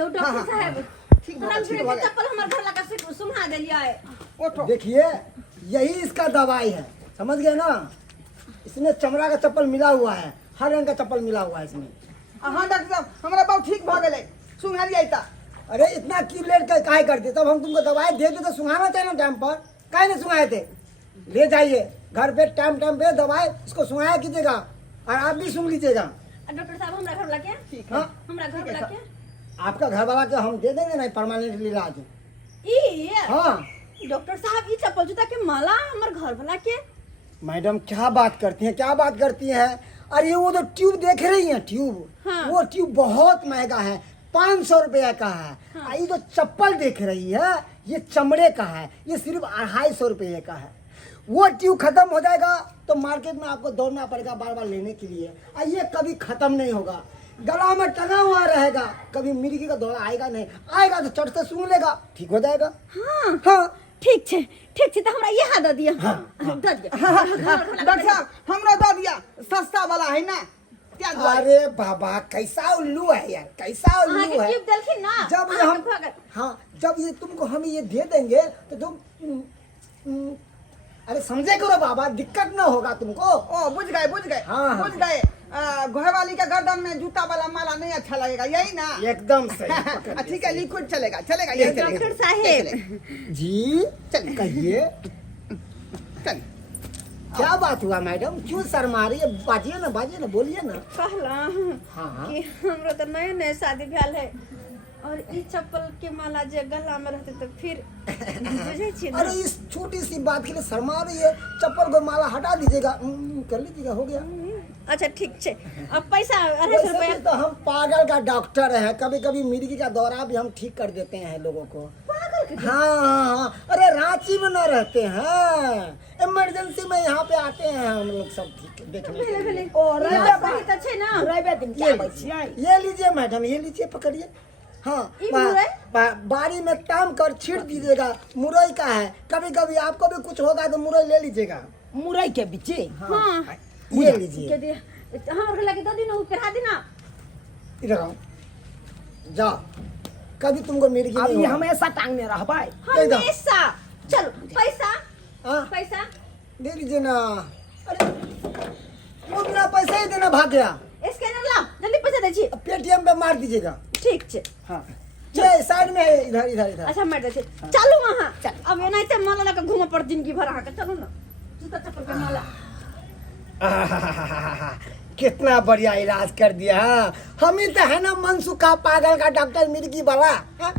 लो हाँ, डॉक्टर हाँ, साहब ठीक तोरा बात, ठीक फिर बात। चप्पल हमर घर लगा से सुंघा देलिया है। उठो। देखिए यही इसका दवाई है, समझ गए ना। इसमें चमड़ा का चप्पल मिला हुआ है, हर रंग का चप्पल मिला हुआ है इसमें। हाँ डॉक्टर साहब हमारा बहुत ठीक भ गए सुंघारी आई था। अरे इतना क्यों लेट कर काहे करते, तब हम तुमको दवाई दे दे तो सुंघाना चाहिए ना टाइम पर, काहे नहीं सुंघाए थे। ले जाइए घर पे टाइम टाइम पे दवाई इसको सुंघाया कीजिएगा और आप भी सूंघ लीजिएगा। डॉक्टर साहब हमरा घर लगे ठीक है। हाँ हमरा घर ठीक है, लगे आपका घर वाला के हम दे देंगे ना परमानेंट इलाज। ई हाँ डॉक्टर साहब ई चप्पल जूता के माला हमर घर वाला के। मैडम क्या बात करती हैं, क्या बात करती हैं। अरे वो जो ट्यूब देख रही हैं ट्यूब, हाँ। वो ट्यूब बहुत महंगा है, 500 रुपया का है। हाँ। ये जो चप्पल देख रही है ये चमड़े का है, ये सिर्फ 250 रुपये का है। वो ट्यूब खत्म हो जाएगा तो मार्केट में आपको दौड़ना पड़ेगा बार बार लेने के लिए, और ये कभी खत्म नहीं होगा, गला में टंगा हुआ रहेगा, कभी मिर्गी का दौरा आएगा नहीं, आएगा तो चट से सूंघ लेगा, ठीक हो जाएगा। हाँ हाँ ठीक छे तो हमरा ये दे दिया। हाँ, दे दिया। डॉक्टर साहब हमने दो दिया सस्ता वाला है ना क्या दवाई? अरे बाबा कैसा उल्लू है यार, कैसा अहाँ उल्लू के है। टिप देलखिन ना जब ये अहाँ हम के भगत। हाँ जब ये तुमको हम ये दे देंगे तो तुम अरे समझे करो बाबा, दिक्कत ना होगा तुमको। ओ बुझ गए हाँ, हाँ। बुझ गए। घोड़े वाली का गर्दन में जूता वाला माला नहीं अच्छा लगेगा यही ना? एकदम सही पकड़ लिया, ठीक है सही। लिक्विड चलेगा चलेगा यही चलेगा। डॉक्टर साहेब जी चलिए। कहिए चलिए। क्या बात हुआ मैडम, क्यों शर्मा रही है, बाजिए ना बोलिए ना। कहला हाँ कि हमरा तो नए नए शादी भेल है और ई चप्पल के माला जे गला में रहते तो फिर बुझे छी ना। अरे इस छोटी सी बात के लिए शर्मा रही है, चप्पल को माला हटा दीजिएगा, कर लीजिएगा, हो गया। अच्छा ठीक छे अब पैसा 250 वैसे रुपया। भी तो हम पागल का डॉक्टर है, कभी कभी मिर्गी का दौरा भी हम ठीक कर देते हैं लोगों को। पागल के हाँ, अरे रांची में न रहते हैं, इमरजेंसी में यहाँ पे आते हैं हम लोग सब ठीक देखने के भेले लिए। भेले ओ, ई रैबे बात बा- सही त छे ना। रैबे दिन क्या बचिए? ये लीजिए मैडम, ये लीजिए पकड़िए। हाँ ये मुरई? बारी में ताम कर छीट दीजिएगा, मुरई का है, कभी कभी आपको भी कुछ होगा तो मुरई ले लीजिएगा। मुरई के बीचे हां ये लीजिए, के दे हमर घर लगे दो दिन ऊपर हा देना। इधर आओ, जाओ, कभी तुमको मिर्गी अब नहीं ये होगा। हमेशा टांगने रह भाई। एकदम। हमेशा चलो पैसा हाँ, पैसा दे लीजिए ना। अरे वो बिना पैसे ही देना भाग गया, स्कैनर ला जल्दी पैसा दे छी। पेटीएम पे मार दीजिएगा। ठीक छे हाँ ये साइड में है, इधर इधर इधर। अच्छा मार दे छी। चलो वहां चल अब ये नहीं ते माला लगा घूम पड़ जिंदगी भर आके चलो ना जूता चप्पल के माला। आहाहाहा, कितना बढ़िया इलाज कर दिया। हाँ? हम ही तो है ना मनसुखा पागल का डॉक्टर मिर्गी वाला। हाँ?